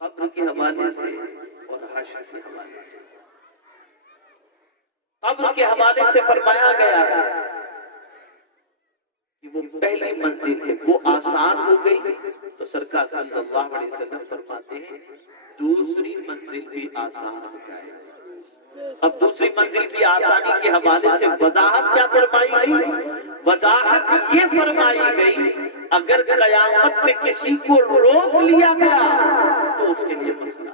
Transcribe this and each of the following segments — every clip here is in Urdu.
قبر کے حوالے سے اور حشر کے حوالے سے۔ قبر کے حوالے سے فرمایا گیا کہ وہ پہلی منزل ہے، وہ آسان ہو گئی، تو سرکار صلی اللہ علیہ وسلم فرماتے ہیں دوسری منزل بھی آسان ہو جائے۔ اب دوسری منزل کی آسانی کے حوالے سے وضاحت کیا فرمائی گئی؟ وضاحت یہ فرمائی گئی اگر قیامت میں کسی کو روک لیا گیا تو اس کے لیے مسئلہ،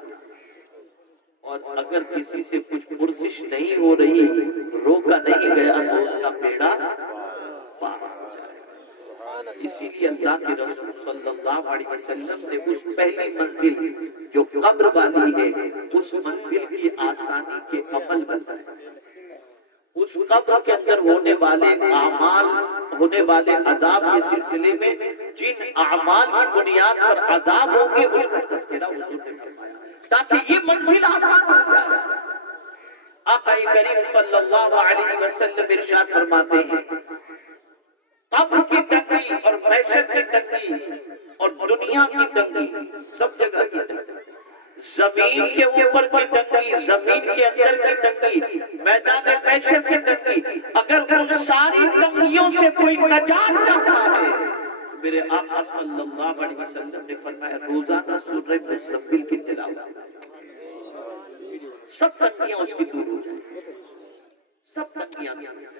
اور اگر کسی سے کچھ پرسش نہیں ہو رہی، روکا نہیں گیا، تو اس کا بیڑا پار ہو جائے گا۔ اسی لیے اللہ کے رسول صلی اللہ علیہ وسلم نے اس پہلی منزل جو قبر والی ہے، اس منزل کی آسانی کے عمل بتائے۔ اس قبر کے اندر ہونے والے اعمال، ہونے والے عذاب کے سلسلے میں جن اعمال کی بنیاد پر عذاب ہوں گے اس کا تذکرہ حضور نے فرمایا تاکہ یہ منزل آسان ہو جائے۔ آقا کریم صلی اللہ علیہ وسلم ارشاد فرماتے ہیں قبر کی تنگی اور محشر کی تنگی اور دنیا کی تنگی، سب جگہ کی تنگی، زمین کے اوپر کی تنگی، زمین کے اندر کی تنگی، میدان محشر کی تنگی، اگر ان ساری تنگیوں سے کوئی نجات چاہتا ہے، میرے آقا صلی اللہ علیہ وسلم نے فرمایا روزانہ سورہ مزمل کی تلاوت، سب تنگیاں اس کی دور ہو جائیں، سب تنگیاں دور ہو جائیں۔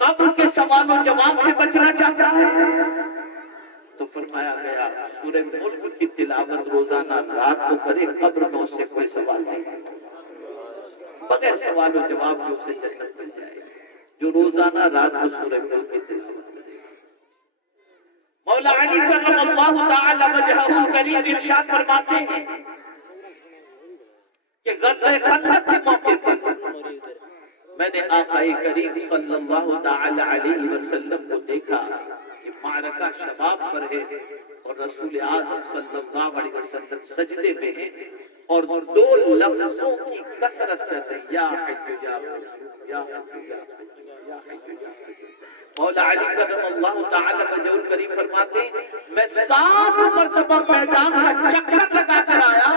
قبر کے سوال و جواب سے بچنا چاہتا ہے تو فرمایا گیا سورہ ملک کی تلاوت روزانہ رات کو کرے، قبر میں اس سے کوئی سوال نہیں، بغیر سوال و جواب جو اسے جنت مل جائے جو روزانہ رات کو سورہ ملک کی تلاوت کرے۔ مولا علی کرم اللہ تعالی وجہہ الکریم ارشاد فرماتے ہیں کہ غزوہ خندق کے موقع پر میں نے آقا کریم صلی اللہ تعالی علیہ وسلم کو دیکھا کہ معرکہ شباب پر ہے اور رسول اعظم صلی اللہ علیہ وسلم سجدے میں ہیں اور دو لفظوں کی کثرت کر رہے ہیں، یا حی یا قیوم، یا حی یا قیوم، یا حی یا قیوم۔ مولا علی کرم اللہ تعالی وجہ الکریم فرماتے ہیں میں 7 مرتبہ میدان کا چکر لگا کر آیا،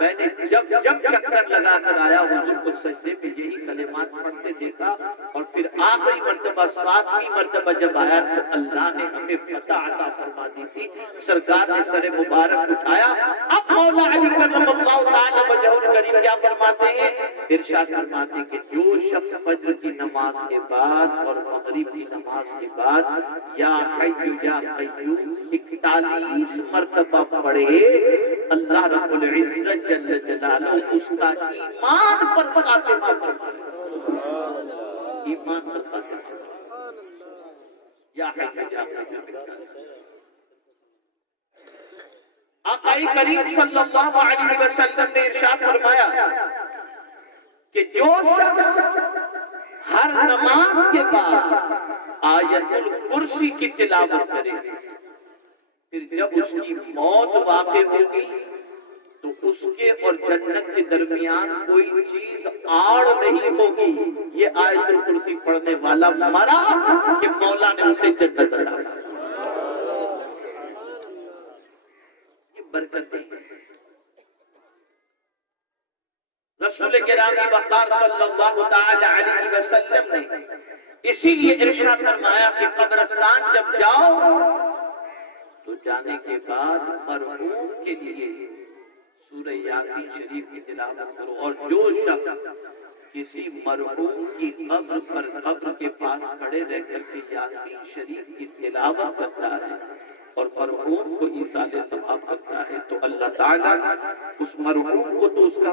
میں نے جب چکر لگا کر آیا حضور کو سجدے پہ یہی کلمات پڑھتے دیکھا، اور پھر آخری مرتبہ 7ویں مرتبہ جب آیا تو اللہ نے ہمیں فتح عطا فرما دی تھی، سرکار نے سر مبارک اٹھایا۔ اب مولا علی کرم اللہ تعالی وجہ الکریم کیا فرماتے ہیں؟ ارشاد فرماتے ہیں کہ جو شخص فجر کی نماز کے بعد اور مغرب کی نماز کے بعد یا حی یا قیوم 41 مرتبہ پڑھے، اللہ رب العزت جل جلالہ اس کا ایمان پر خاتمہ فرمائے، ایمان پر خاتمہ یا حی یا قیوم۔ آقا کریم صلی اللہ علیہ وسلم نے ارشاد فرمایا کہ جو شخص ہر نماز کے بعد آیت الکرسی کی تلاوت کرے، پھر جب اس کی موت واقع ہوگی تو اس کے اور جنت کے درمیان کوئی چیز آڑ نہیں ہوگی، یہ آیت الکرسی پڑھنے والا مرا کہ مولا نے اسے جنت عطا فرمائی۔ یہ برکتیں رسول گرامی وقار صلی اللہ تعالی علیہ وسلم نے اسی لیے ارشاد فرمایا کہ قبرستان جب جاؤ تو جانے کے بعد مرحوم کے لیے سورہ یاسین شریف کی تلاوت کرو، اور جو شخص کسی مرحوم کی قبر پر قبر کے پاس کھڑے رہ کر کے یاسین شریف کی تلاوت کرتا ہے اور مرحوم کو ایصال ثواب کرتا ہے تو اللہ تعالیٰ اس مرحوم کو تو اس کا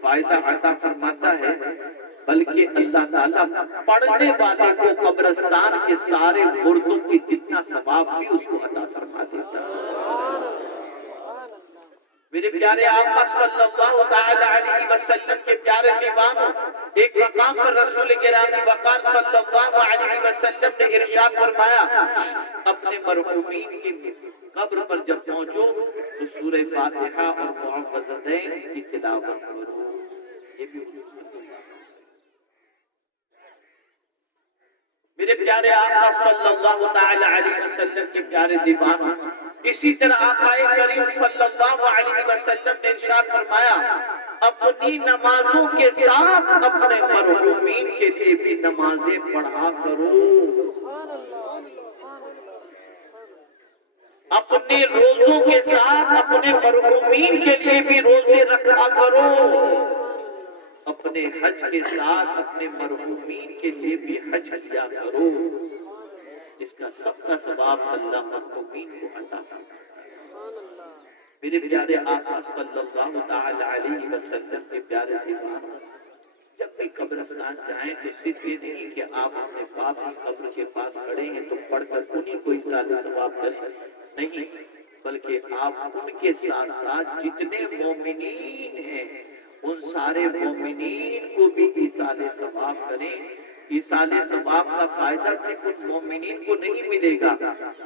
فائدہ عطا فرماتا ہے، بلکہ اللہ تعالیٰ پڑھنے والے کو قبرستان کے سارے مردوں کی جتنا ثواب بھی اس کو عطا فرما دیتا ہے۔ میرے پیارے آقا صلی اللہ تعالی علیہ وسلم کے پیارے دیوانوں، ایک مقام پر رسول گرامی وقار صلی اللہ علیہ وسلم نے ارشاد فرمایا اپنے مرحومین کی قبر پر جب پہنچو تو سورہ فاتحہ اور معوذتین کی تلاوت کرو۔ یہ بھی میرے پیارے آقا صلی اللہ تعالی علیہ وسلم کے پیارے دیوانوں، اسی طرح آقا کریم صلی اللہ علیہ وسلم نے ارشاد فرمایا اپنی نمازوں کے ساتھ اپنے مرحومین کے لیے بھی نمازیں پڑھا کرو، اپنے روزوں کے ساتھ اپنے مرحومین کے لیے بھی روزے رکھا کرو، اپنے حج کے ساتھ اپنے مرحومین کے لیے بھی حج کیا کرو، اس کا سب کا ثواب اللہ مرحومین کو عطا فرمائے۔ میرے پیارے آقا صلی اللہ تعالی علیہ وسلم کے پیارے دیوان، جب بھی قبرستان جائیں تو صرف یہ نہیں کہ آپ اپنے باپ کی قبر کے پاس کھڑے ہیں تو پڑھ کر انہیں کو ایصال ثواب کریں، نہیں، بلکہ آپ ان کے ساتھ ساتھ جتنے مومنین ہیں ان سارے مومنین کو بھی ایصال ثواب کریں۔ ایصال ثواب کا فائدہ صرف ان مومنین کو نہیں ملے گا،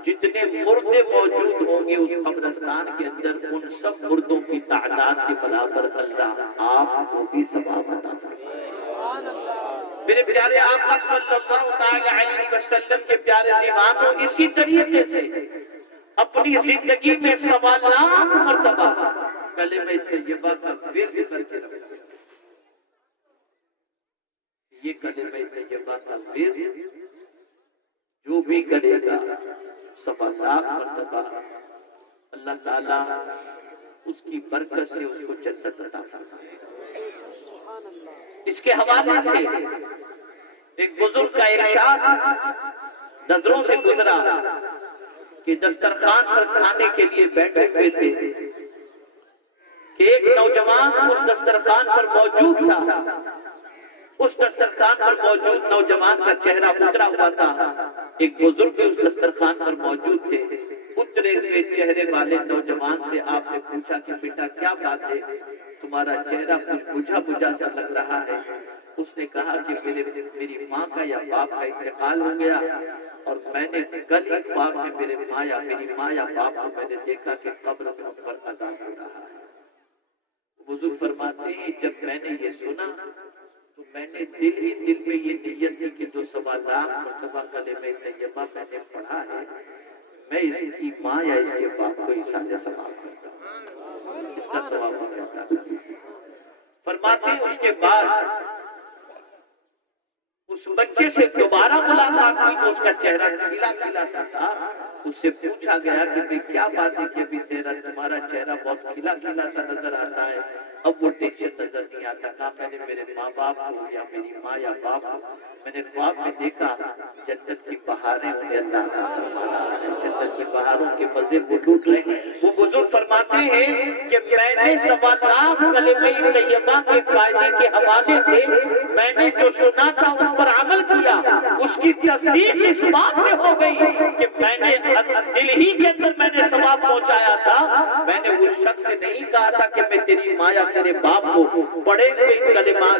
جتنے مردے موجود ہوں گے اس قبرستان کے اندر ان سب مردوں کی تعداد کے برابر اللہ آپ کو بھی ثواب عطا فرمائے۔ میرے پیارے آقا صلی اللہ تعالی علیہ وسلم کے پیارے دیوانوں، اسی طریقے سے اپنی زندگی میں 1.25 لاکھ مرتبہ کلمہ طیبہ کا ورد کر کے رکھا۔ یہ کلمہ طیبہ کا ورد جو بھی کرے گا 1.25 لاکھ مرتبہ اللہ تعالیٰ اس کی برکت سے اس کو جنت عطا فرمائے۔ اس کے حوالے سے ایک بزرگ کا ارشاد نظروں سے گزرا کہ دسترخوان پر کھانے کے لیے بیٹھے ہوئے تھے کہ ایک نوجوان اس دسترخوان پر موجود تھا، اس دسترخوان پر موجود نوجوان کا چہرہ اترا ہوا تھا، ایک بزرگ بھی اس دسترخوان پر موجود تھے، اترے ہوئے چہرے والے نوجوان سے آپ نے پوچھا کہ بیٹا کیا بات ہے، تمہارا چہرہ کچھ بجھا بجھا سا لگ رہا ہے۔ اس نے کہا کہ میری ماں کا یا باپ کا انتقال ہو گیا اور میں نے کل ہی خواب میں میری ماں یا باپ کو میں نے دیکھا کہ قبر میں ان پر عذاب ہو رہا ہے۔ بزرگ فرماتے ہیں جب میں نے یہ سنا تو میں نے دل میں یہ نیت کی کہ جو 1.25 لاکھ مرتبہ کلمہ طیبہ میں نے پڑھا ہے میں اس کی ماں یا اس کے باپ کو ایصال ثواب کرتا ہوں، اس کا ثواب میں عطا کرتا ہوں۔ فرماتے ہیں اس کے بعد اس بچے سے دوبارہ ملاقات ہوئی تو اس کا چہرہ کھلا کھلا سا تھا۔ اس سے پوچھا گیا کہ بھئی کیا بات ہے کہ ابھی تمہارا چہرہ بہت کھلا کھلا سا نظر آتا ہے، اب وہ ٹینشن نظر نہیں آتا۔ کہا میں نے میرے ماں باپ کو یا میری ماں یا باپ کو میں نے خواب میں دیکھا جنت کی بہاریں انہیں اللہ عطا فرمایا ہے، جنت کی بہاروں کے مزے کو لوٹ رہے ہیں۔ وہ بزرگ فرماتے ہیں کہ میں نے 1.25 لاکھ کلمہ طیبہ کے فائدے کے حوالے سے میں نے جو سنا تھا اس پر عمل کیا، اس کی تصدیق اس بات سے ہو گئی کہ میں نے دل ہی کے اندر میں نے ثواب پہنچایا تھا۔ میں نے اس شخص سے نہیں کہا تھا کہ میں تیری ماں یا تیرے باپ کو پڑھے ہوئے کلمہ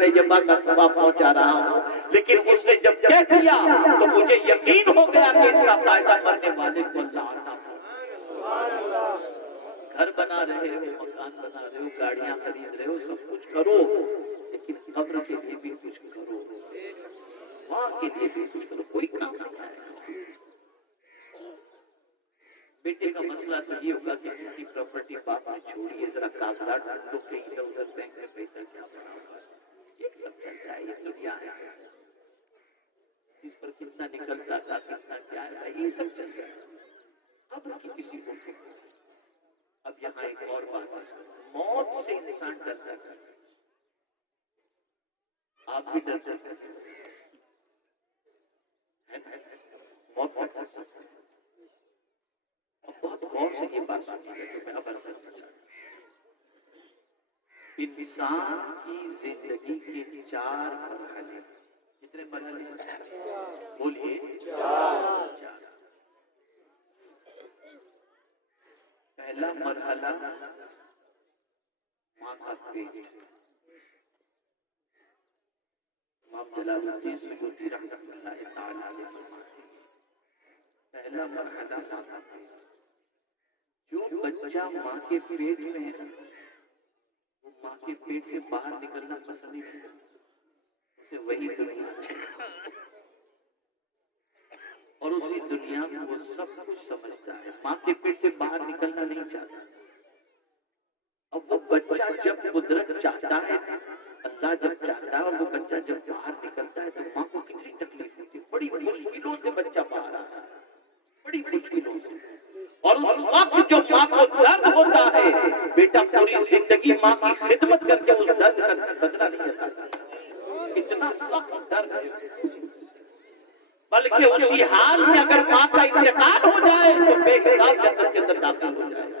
طیبہ کا ثواب پہنچا رہا ہوں، لیکن اس نے جب کہہ دیا تو مجھے یقین ہو گیا کہ اس کا فائدہ مرنے والے کو اللہ عطا فرمائے۔ گھر بنا رہے ہو، مکان بنا رہے ہو، گاڑیاں خرید رہے ہو، سب کچھ کرو، لیکن قبر کے لیے بھی کچھ کرو، وہاں کے لیے بھی کچھ کرو، کوئی کام نہیں آئے۔ بیٹے کا مسئلہ تو یہ ہوگا کہ اپنی پراپرٹی باپ نے چھوڑی ہے، ذرا کاغذات ڈھونڈو کہ ادھر ادھر بینک میں پیسہ کیا بنا ہوگا، یہ سب چلتا ہے، یہ دنیا ہے، اس پر کتنا نکلتا تھا کتنا کیا ہے، یہ سب چلتا ہے۔ قبر کی کسی کو فکر نہیں۔ اب یہاں ایک اور بات ہے، موت سے انسان ڈرتا ہے، آپ بھی ڈرتے ہیں، موت کا ڈر سکتے ہیں۔ بہت غور سے یہ بات سنی ہے تو میں اب عرض کرتا ہوں، انسان کی زندگی کے 4 مرحلے، کتنے مرحلے بولیے؟ 4۔ پہلا مرحلہ ماں کا پیٹ، امام جلال الدین سیوطی رحمۃ اللہ تعالی علیہ فرماتے ہیں پہلا مرحلہ ماں کا پیٹ۔ جو بچہ ماں کے پیٹ میں ہے وہ ماں کے پیٹ سے باہر نکلنا پسند نہیں کرتا، اسے وہی دنیا چاہیے۔ اور اسی دنیا میں وہ سب کچھ سمجھتا ہے، ماں کے پیٹ سے باہر نکلنا نہیں چاہتا۔ اب وہ بچہ جب قدرت چاہتا ہے، اللہ جب چاہتا ہے، اور وہ بچہ جب باہر نکلتا ہے تو ماں کو کتنی تکلیف ہوتی ہے، بڑی مشکلوں سے بچہ باہر آتا ہے، بڑی مشکلوں سے۔ اور اس وقت جو ماں کو درد ہوتا ہے، بیٹا پوری زندگی ماں کی خدمت کر کے اس درد کا بدلہ نہیں ہوتا، اتنا سخت درد ہے۔ بلکہ اسی حال میں اگر ماں کا انتقال ہو جائے تو بے حساب جنت کے اندر داخل ہو جائے۔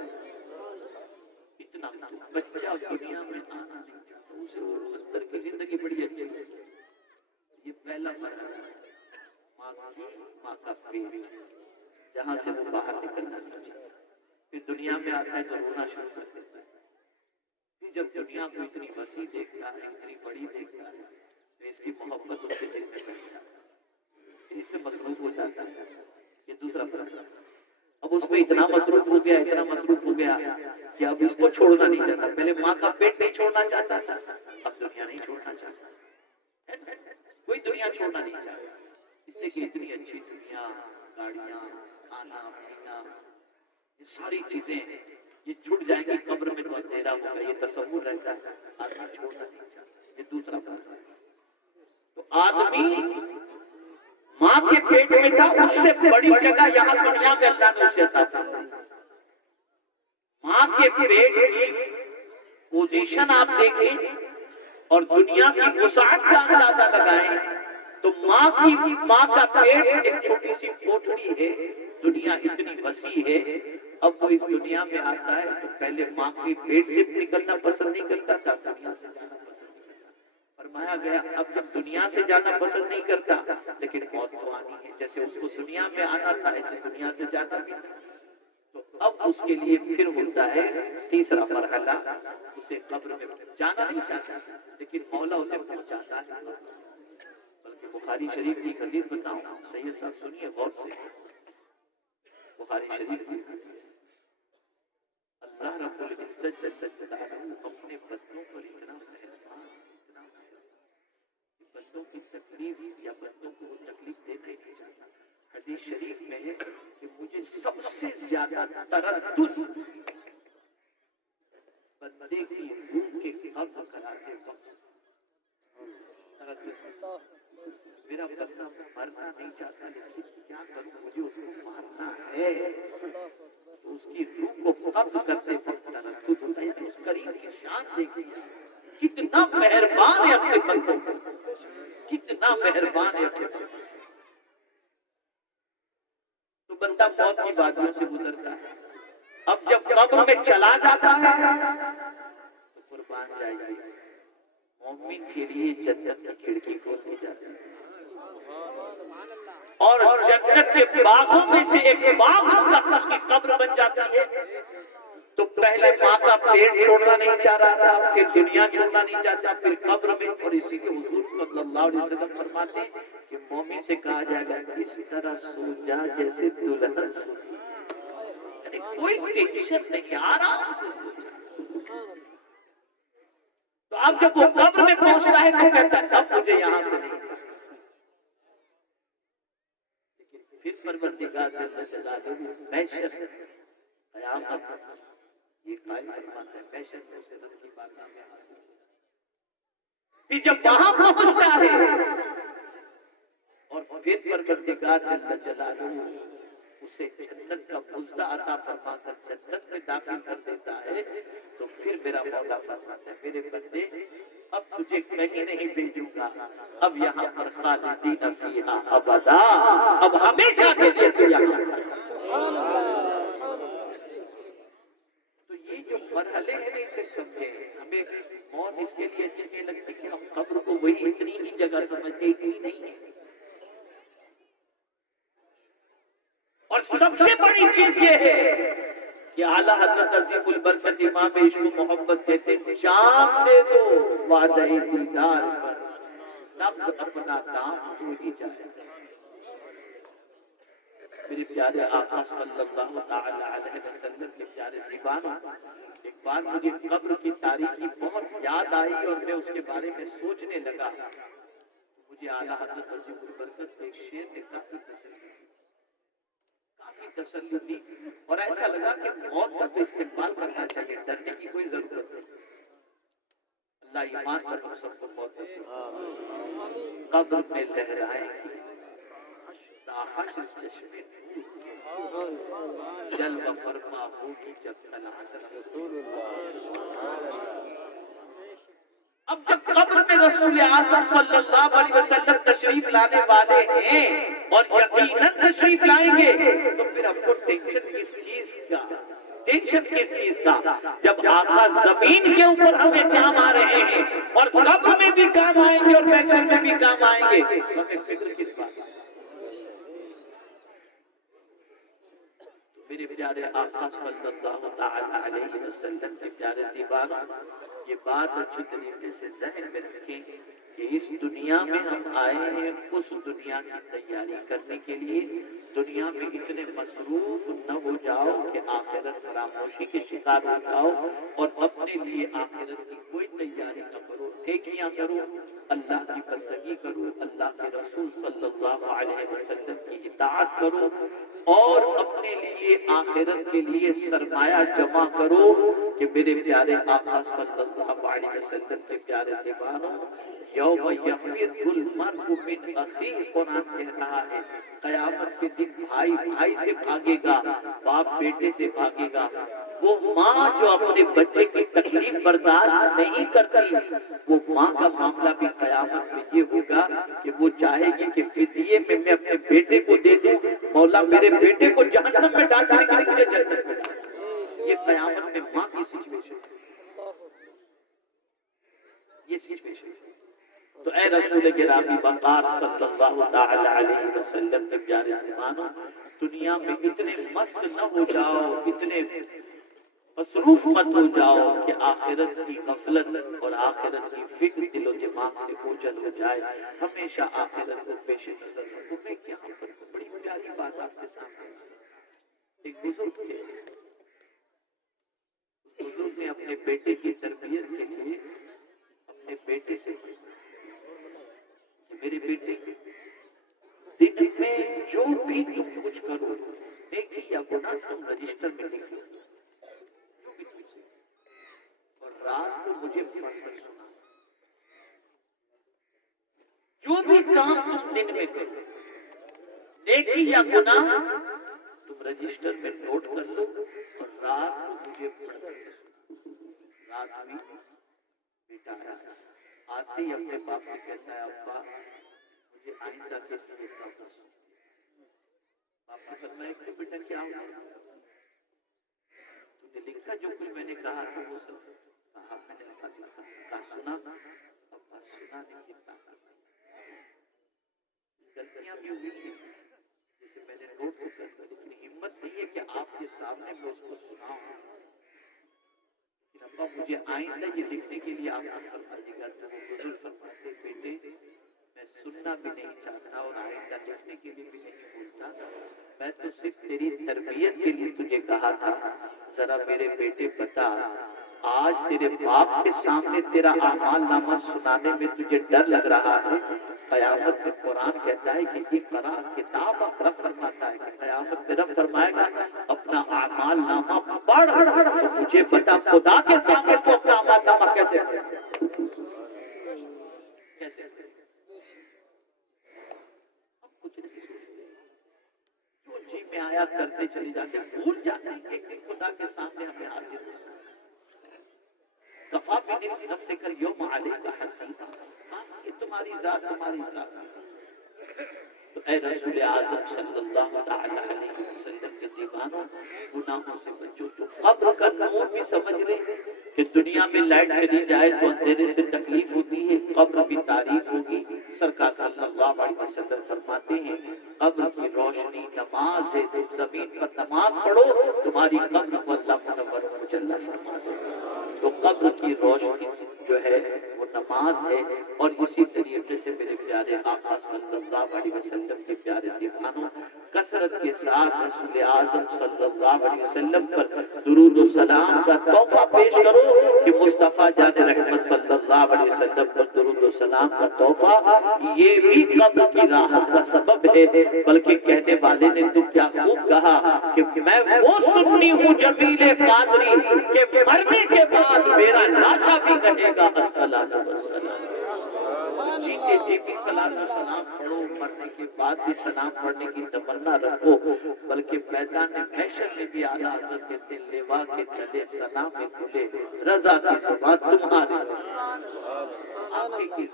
اتنا بچہ دنیا میں آنا نہیں چاہتا، اسے اندر کی زندگی بڑی اچھی ہے۔ یہ پہلا مرحلہ ہے ماں کا پیٹ، جہاں سے وہ باہر نکلنا نہیں چاہتا۔ پھر دنیا میں آتا ہے تو رونا شروع کر دیتا ہے۔ پھر جب دنیا کو اتنی وسیع دیکھتا ہے، اتنی بڑی دیکھتا ہے، تو اس کی محبت اس کے دل میں بیٹھ جاتی ہے، پھر اس میں مصروف ہو جاتا ہے۔ یہ دوسرا مرحلہ۔ اب اس میں اتنا مصروف ہو گیا، اتنا مصروف ہو گیا کہ اب اس کو چھوڑنا نہیں چاہتا۔ پہلے ماں کا پیٹ نہیں چھوڑنا چاہتا تھا، اب دنیا نہیں چھوڑنا چاہتا، کوئی دنیا چھوڑنا نہیں چاہتا، اس لیے کہ اتنی اچھی دنیا، گاڑیاں، کھانا پینا، یہ ساری چیزیں یہ چھوٹ جائیں گی قبر میں تو اندھیرا ہوگا، یہ تصور رہتا ہے، آدمی چھوڑنا نہیں چاہتا۔ یہ دوسرا بات ہے۔ تو آدمی ماں کے پیٹ میں تھا، اس سے بڑی جگہ یہاں دنیا میں اللہ نے اسے عطا فرمائی۔ ماں کے پیٹ کی پوزیشن آپ دیکھیں اور دنیا کی وسعت کا اندازہ لگائیں تو ماں کا پیٹ ایک چھوٹی سی کوٹھڑی ہے، دنیا اتنی وسیع ہے۔ اب وہ اس دنیا میں آتا ہے تو پہلے ماں کے پیٹ سے نکلنا پسند نہیں کرتا تھا، دنیا سے جانا پسند نہیں کرتا۔ فرمایا گیا اب جب دنیا سے جانا پسند نہیں کرتا لیکن موت تو آنی ہے، جیسے اس کو دنیا میں آنا تھا ایسے دنیا سے جانا بھی تھا۔ تو اب اس کے لیے پھر ہوتا ہے تیسرا مرحلہ، اسے قبر میں جانا نہیں چاہتا لیکن مولا اسے پہنچاتا ہے۔ بلکہ بخاری شریف کی حدیث بتاؤں، سید صاحب سنیے غور سے، بخاری شریف کی حدیث، اللہ رب العزت جل جلالہ اپنے بندوں پر اتنا مہربان، بندوں کی تکلیف یا بندوں کو وہ تکلیف دینا ہی نہیں چاہتا۔ حدیث شریف میں ہے کہ مجھے سب سے زیادہ تردد بندے کی روح کے قبض کراتے وقت تردد، میرا بندہ مرنا نہیں چاہتا لیکن کیا کروں، مجھے اس کو مارنا ہے، تو اس کی روح کو قبض کرتے وقت تردد ہوتا ہے۔ اس کریم کی شان دیکھیے، کتنا مہربان ہے اپنے بندوں کو، کتنا مہربان ہے اپنے بندوں۔ تو بندہ موت کی وادیوں سے گزرتا ہے، اب جب قبر میں چلا جاتا ہے تو قربان جائے، مومن کے لیے جنت کی کھڑکی کھول دی جاتی ہے اور جنت کے باغوں میں سے ایک باغ اس کی قبر بن جاتی ہے۔ تو پہلے ماں کا پیٹ چھوڑنا نہیں چاہ رہا تھا، پھر دنیا چھوڑنا نہیں چاہتا، پھر قبر میں، اور اسی کے حضور صلی اللہ علیہ وسلم فرماتے ہیں کہ مومن سے کہا جائے گا اس طرح سو جا جیسے دلہن سوتی ہے، یعنی کوئی ٹینشن نہیں، آرام سے سو جا۔ تو اب جب وہ قبر میں پہنچتا ہے تو کہتا ہے اب مجھے یہاں سے نہیں، لیکن پھر پروردگار جل جلالہ محشر قیامت یہ قائم فرماتا ہے، محشر میں اسے رب کی بارگاہ میں حاضر، پھر جب وہاں پہنچتا ہے اور پھر پروردگار جل جلالہ اسے جنت کا مزدہ عطا فرما کر جنت میں داخل کر دیتا ہے، تو پھر میرا مولا فرماتا ہے میرے بندے اب تجھے کہیں نہیں بھیجوں گا، اب یہاں پر خالدین فیہا ابدا، اب ہمیشہ کے لیے تو یہاں۔ تو یہ جو مرحلے ہیں اسے سمجھیں، ہمیں موت اس کے لیے اچھی نہیں لگتی کہ ہم قبر کو وہی اتنی ہی جگہ سمجھتے، اتنی نہیں ہے۔ اور سب سے بڑی چیز یہ ہے کہ اعلیٰ حضرت عظیم البرکت امام عشق و محبت کہتے ہیں جان دے دو وعدہ دیدار پر، نقد اپنا دام تو ہی جائے۔ میرے پیارے آقا صلی اللہ تعالی علیہ وسلم کے پیارے دیوانوں، ایک بار مجھے قبر کی تاریخی بہت یاد آئی اور میں اس کے بارے میں سوچنے لگا، مجھے اعلیٰ حضرت عظیم البرکت کے ایک شعر نے کافی پسند کیا۔ کافی تسلی دی اور ایسا لگا کہ موت کا تو استقبال کرنا چاہیے، ڈرنے کی کوئی ضرورت نہیں۔ اللہ ایمان پر ہم سب کو موت نصیب، قبر میں لہرائیں گے تا حشر چشمے جلوہ فرما ہوگی جب طلعت رسول اللہ۔ اب جب قبر میں رسول اعظم صلی اللہ علیہ وسلم تشریف لانے والے ہیں اور یقیناً تشریف لائیں گے تو پھر ہم کو ٹینشن کس چیز کا؟ ٹینشن کس چیز کا؟ جب آقا زمین کے اوپر ہمیں کام آ رہے ہیں اور قبر میں بھی کام آئیں گے اور محشر میں بھی کام آئیں گے، ہمیں فکر کس بات؟ میرے پیارے آقا صلی اللہ تعالی علیہ وسلم کے پیارے دیوانوں، یہ بات اچھی طریقے سے ذہن میں رکھیں کہ اس دنیا میں ہم آئے ہیں اس دنیا کی تیاری کرنے کے لیے۔ دنیا میں اتنے مصروف نہ ہو جاؤ کہ آخرت فراموشی کے شکار ہو جاؤ اور اپنے لیے آخرت کی کوئی تیاری نہ کرو، نیکیاں کرو، اللہ کی بندگی کرو، اللہ کے رسول صلی اللہ علیہ وسلم کی اطاعت کرو اور اپنے لیے آخرت کے لیے سرمایہ جمع کرو کہ میرے پیارے آقا صلی اللہ علیہ وسلم کے پیارے دیوانوں، یوم یفر المرء من اخیہ، قرآن کہہ رہا ہے قیامت کے دن بھائی بھائی سے بھاگے گا، باپ بیٹے سے بھاگے گا۔ وہ ماں جو اپنے بچے کی تکلیف برداشت نہیں کرتی، وہ ماں کا معاملہ بھی قیامت میں یہ ہوگا کہ وہ چاہے گی کہ فدیے میں میں اپنے بیٹے کو دے دوں، مولا میرے بیٹے کو جہنم میں ڈال دے کہ مجھے جنت میں ڈال۔ یہ قیامت میں ماں کی سچویشن ہے، یہ سچویشن ہے۔ تو اے رسول گرامی وقار صلی اللہ تعالی علیہ وسلم کے پیارے دیوانوں، دنیا میں اتنے مست نہ ہو جاؤ، اتنے مصروف مت ہو جاؤ کہ آخرت کی غفلت اور آخرت کی فکر دل و دماغ سے اوجھل ہو جائے۔ ہمیشہ آخرت کو پیش نظر رکھو۔ میں یہاں پر بڑی پیاری بات آپ کے سامنے ایک بزرگ تھے، بزرگ نے اپنے بیٹے کی تربیت کے لیے اپنے بیٹے سے میرے بیٹے دن میں جو بھی تم کچھ کرو، نیکی یا گناہ، تم رجسٹر میں لکھ لو، جو بھی تم سے، اور رات کو مجھے پڑھ کر سنا۔ جو بھی کام تم دن میں کرو، نیکی یا گناہ، تم رجسٹر میں نوٹ کر لو اور رات کو مجھے پڑھ کر سنا۔ رات میں بیٹا آیا، آتے ہی اپنے باپ سے کہتا ہے ابا مجھے آئندہ کے لیے کہا۔ باپ نے فرمایا کہ بیٹا کیا ہوا؟ تو نے لکھا جو کچھ میں نے کہا تھا وہ سب کہا؟ میں نے کہا سنا؟ ابا سنا نہیں کتنا غلطیاں بھی ہوئی ہیں جسے میں نے نوٹ کر دیا، لیکن ہمت نہیں ہے کہ آپ کے سامنے میں اس کو سناؤں۔ ابا مجھے آئندہ یہ لکھنے کے لیے آپ کو فرمائیے گا۔ تو وہ بزرگ فرماتے بیٹے میں سننا بھی نہیں چاہتا اور آئندہ لکھنے کے لیے بھی نہیں بولتا، میں تو صرف تیری تربیت کے لیے تجھے کہا تھا۔ ذرا میرے بیٹے بتا، آج تیرے باپ کے سامنے تیرا اعمال نامہ سنانے میں تجھے ڈر لگ رہا ہے، قیامت میں قرآن کہتا ہے کہ اقرا کتاب، رب فرماتا ہے کہ قیامت میں رب فرمائے گا اپنا اعمال نامہ پڑھ، تو مجھے بتا خدا کے سامنے تو اپنا اعمال نامہ کیسے ہم کچھ نہیں سوچتے، جو جی میں آیا کرتے چلی جاتے، بھول جاتے ہیں ایک دن خدا کے سامنے ہمیں حاضر ہونا۔ کفا بنفسک اليوم علیک حسیبا، یہ تمہاری ذات تمہاری ذات۔ تو اے رسول اعظم صلی اللہ تعالی علیہ وسلم کے دیوانوں، گناہوں سے بچو۔ تو قبر کا نور بھی سمجھ لے کہ دنیا میں لائٹ چلی جائے تو اندھیرے سے تکلیف ہوتی ہے، قبر بھی تاریک ہوگی۔ سرکار صلی اللہ علیہ وسلم فرماتے ہیں قبر کی روشنی نماز ہے، تم زمین پر نماز پڑھو، تمہاری قبر کو اللہ منور و مجلی فرما دے گا۔ تو قبر کی روشنی جو ہے وہ نماز ہے. اور اسی طریقے سے میرے پیارے آقا صلی اللہ علیہ وسلم کے پیارے دیوانوں کثرت کے ساتھ رسول اعظم صلی اللہ علیہ وسلم پر درود و سلام کا تحفہ پیش کرو کہ مصطفیٰ جان رحمت صلی اللہ علیہ وسلم پر درود و سلام کا تحفہ یہ بھی قبر کی راحت کا سبب ہے. بلکہ کہنے والے نے تو کیا خوب کہا کہ میں وہ سنی ہوں جمیل قادری کہ مرنے کے بعد میرا لاشا بھی کہے گا الصلاۃ والسلام. جیتے جی بھی صلاۃ و سلام پڑھو, مرنے کے بعد بھی سلام پڑھنے کی تمنا رکھو. بلکہ میدان محشر میں بھی اعلیٰ حضرت کہتے ہیں لیوا کے تلے سلام کھلے رضا کی زبان تمہارے.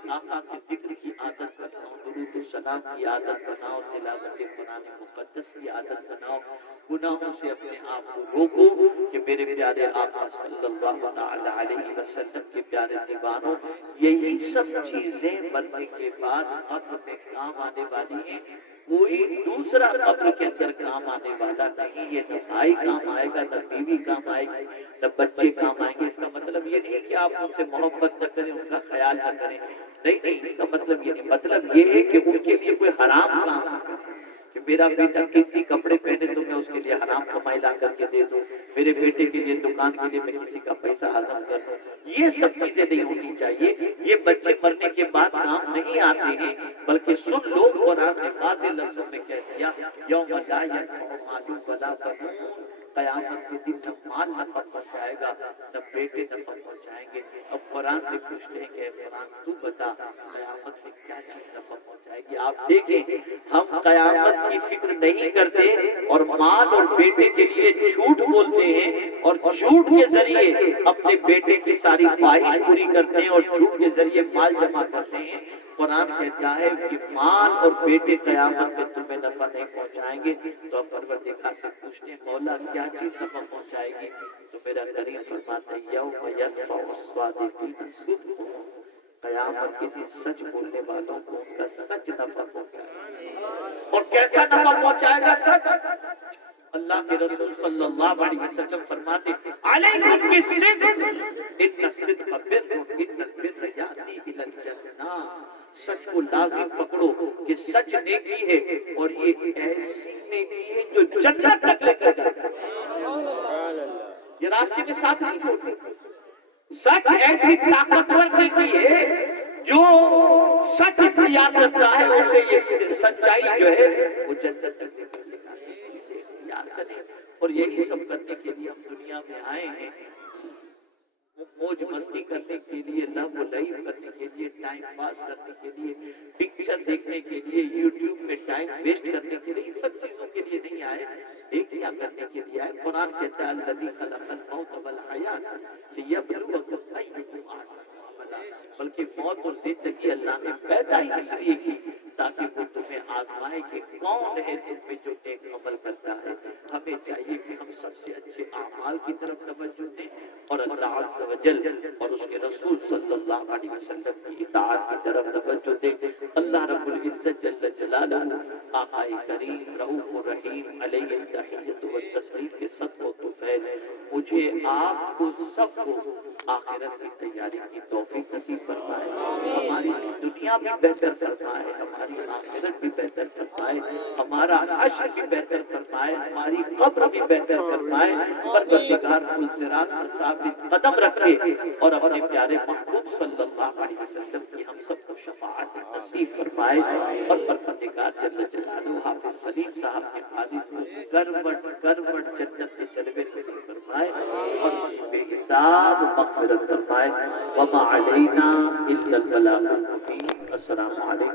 آقا کے ذکر کی عادت بناؤ, درود و سلام کی عادت بناؤ, تلاوت قرآن مقدس کی عادت بناؤ. گناہوں سے اپنے آپ کو روکو کہ میرے پیارے آقا صلی اللہ تعالی علیہ وسلم کے پیارے دیوانوں یہی سب چیزیں مرنے کے بعد قبر میں کام آنے والی ہیں. کوئی دوسرا قبر کے اندر کام آنے والا نہیں ہے. نہ بھائی کام آئے گا, نہ بیوی کام آئے گی, نہ بچے کام آئیں گے. اس کا مطلب یہ نہیں کہ آپ ان سے محبت نہ کریں, ان کا خیال نہ کریں. نہیں, اس کا مطلب یہ نہیں. مطلب یہ ہے کہ ان کے لیے کوئی حرام کام نہ کریں کہ میرا بیٹا کتنی کپڑے پہنے تو میں اس کے لیے حرام کمائی لا کر کے دے دوں, میرے بیٹے کے لیے دکان کے لیے میں کسی کا پیسہ ہضم کر دوں. یہ سب چیزیں نہیں ہونی چاہیے. یہ بچے مرنے کے بعد کام نہیں آتے ہیں. بلکہ سن لو قرآن نے واضح لفظوں میں کہہ دیا یوم لا ینفع مال ولا بنون, قیامت کے دن نہ مال نفع پہنچائے گا نہ بیٹے نفع پہنچائیں گے. اب قرآن سے پوچھتے ہیں کہ قرآن تو بتا قیامت میں کیا چیز نفع پہنچائے گی. آپ دیکھیں ہم قیامت کی فکر نہیں کرتے اور مال اور بیٹے کے لیے جھوٹ بولتے ہیں اور جھوٹ کے ذریعے اپنے بیٹے کی ساری خواہش پوری کرتے ہیں اور جھوٹ کے ذریعے مال جمع کرتے ہیں. قرآن کہتا ہے کہ مال اور بیٹے قیامت میں تمہیں نفع نہیں پہنچائیں گے. تو اب پروردگار سے پوچھتے ہیں مولا کیا چیز نفع پہنچائے گی؟ تو میرا کریم فرماتا ہے یوم ینفع الصادقین صدقہم, قیامت کے دن سچ بولنے والوں کو ان کا سچ نفع پہنچائے گا. اور کیسا نفع پہنچائے گا سچ؟ اللہ کے رسول صلی اللہ علیہ وسلم فرماتے علیکم بالصدق ان الصدق بر ان البر یاتی الی الجنہ. سچ کو لازم پکڑو کہ سچ نیکی ہے اور یہ ایسی نیکی ہے جو جنت تک لے کر جاتی ہے. یہ راستے میں ساتھ نہیں چھوڑتے. سچ ایسی طاقتور نیکی ہے جو سچ اختیار کرتا ہے اسے یہ سچائی جو ہے وہ جنت تک لے کر جاتی ہے. اسے اختیار کریں. اور یہی سب کرنے کے لیے ہم دنیا میں آئے ہیں. موج مستی کرنے کے لیے, لو و لعب کرنے کے لیے, ٹائم پاس کرنے کے لیے, پکچر دیکھنے کے لیے, یوٹیوب میں ٹائم ویسٹ کرنے کے لیے, ان سب چیزوں کے لیے نہیں آئے. ایک کیا کرنے کے لیے آئے. قرآن کہتا ہے الذی خلق الموت والحیات لیبلوکم ایکم احسن عملا. بلکہ موت اور زندگی اللہ نے پیدا ہی اس لیے کی تاکہ وہ تمہیں آزمائے کہ کون ہے تم میں جو نیک عمل کرتا ہے. ہمیں چاہیے کہ ہم سب سے اچھے اعمال کی طرف توجہ دیں اور اللہ عز و جل اور اس کے رسول صلی اللہ علیہ وسلم کی اطاعت کی طرف توجہ دیں. اللہ رب العزت جل جلالہ آقا کریم رؤوف الرحیم علیہ التحیۃ والتسلیم کے صدقہ و طفیل مجھے آپ کو سب کو آخرت کی تیاری کی توفیق نصیب فرمائے. ہماری دنیا بھی بہتر فرمائے, ہماری آخرت بھی بہتر فرمائے, ہمارا حشر بھی بہتر فرمائے, ہماری قبر بھی بہتر فرمائے. پروردگار پل صراط پر ثابت قدم رکھے اور اپنے پیارے محبوب صلی اللہ علیہ وسلم کی ہم سب کو شفاعت نصیب فرمائے. اور پروردگار جل جلالہ حافظ سلیم صاحب کے والد کو کروٹ جنت کے جلوے نصیب فرمائے اور بے حساب مغفرت فرمائے. وما علینا الا البلاغ المبین. السلام علیکم.